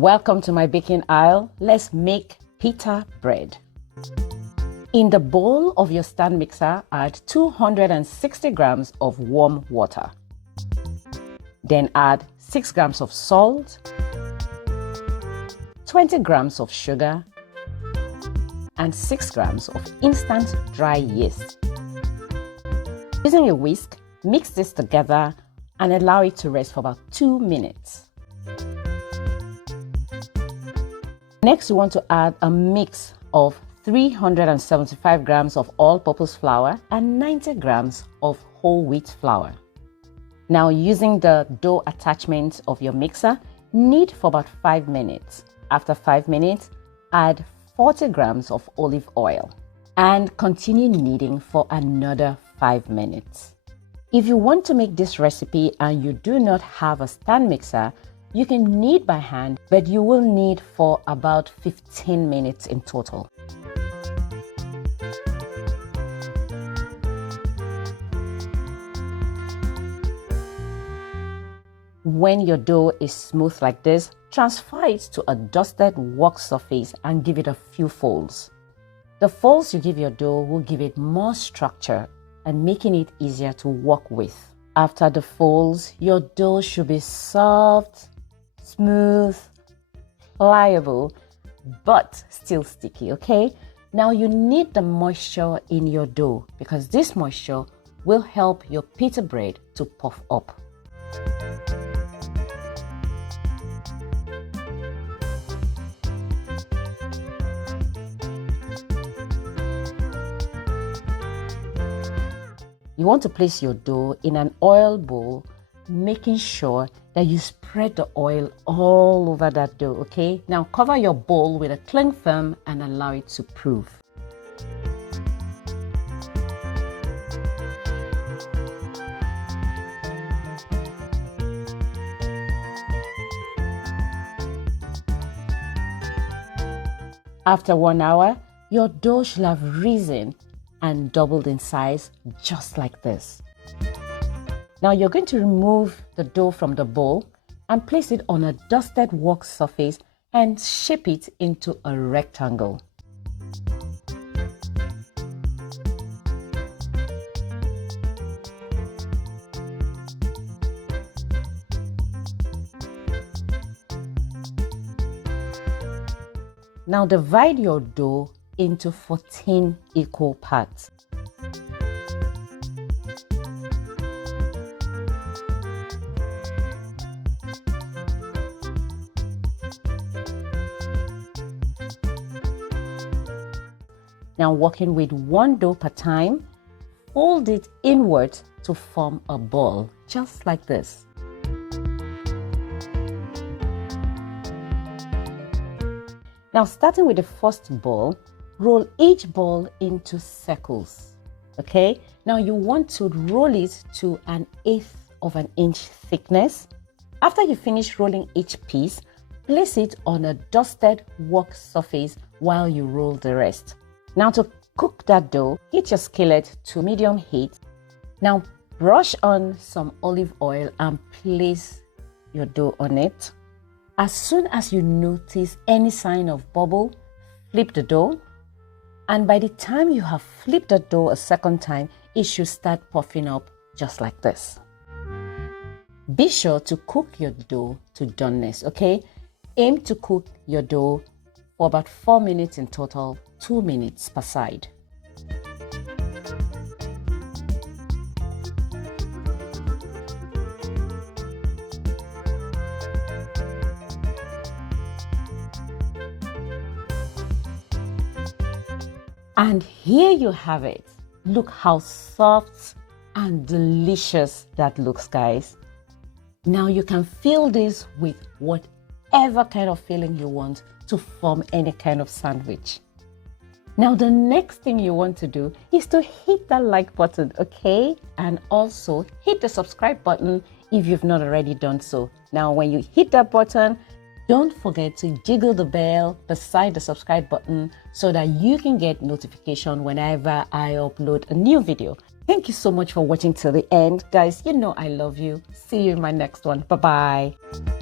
Welcome to my baking aisle. Let's make pita bread. In the bowl of your stand mixer, add 260 grams of warm water. Then add 6 grams of salt, 20 grams of sugar, and 6 grams of instant dry yeast. Using a whisk, mix this together and allow it to rest for about 2 minutes. Next, you want to add a mix of 375 grams of all-purpose flour and 90 grams of whole wheat flour. Now, using the dough attachment of your mixer, knead for about 5 minutes. After 5 minutes, add 40 grams of olive oil and continue kneading for another 5 minutes. If you want to make this recipe and you do not have a stand mixer, you can knead by hand, but you will knead for about 15 minutes in total. When your dough is smooth like this, transfer it to a dusted work surface and give it a few folds. The folds you give your dough will give it more structure and making it easier to work with. After the folds, your dough should be soft, smooth, pliable, but still sticky, okay? Now you need the moisture in your dough because this moisture will help your pita bread to puff up. You want to place your dough in an oil bowl, making sure that you spread the oil all over that dough, okay? Now cover your bowl with a cling film and allow it to proof. After 1 hour, your dough should have risen and doubled in size just like this. Now you're going to remove the dough from the bowl and place it on a dusted work surface and shape it into a rectangle. Now divide your dough into 14 equal parts. Now working with one dough per time, fold it inward to form a ball, just like this. Now starting with the first ball, roll each ball into circles, okay? Now you want to roll it to 1/8 of an inch thickness. After you finish rolling each piece, place it on a dusted work surface while you roll the rest. Now to cook that dough, heat your skillet to medium heat. Now brush on some olive oil and place your dough on it. As soon as you notice any sign of bubble, flip the dough. And by the time you have flipped the dough a second time, it should start puffing up just like this. Be sure to cook your dough to doneness, okay? Aim to cook your dough for about 4 minutes in total, 2 minutes per side. And here you have it. Look how soft and delicious that looks, guys. Now you can fill this with whatever kind of filling you want to form any kind of sandwich. Now the next thing you want to do is to hit that like button, okay? And also hit the subscribe button if you've not already done so. Now when you hit that button, don't forget to jiggle the bell beside the subscribe button so that you can get notification whenever I upload a new video. Thank you so much for watching till the end. Guys, you know I love you. See you in my next one. Bye-bye.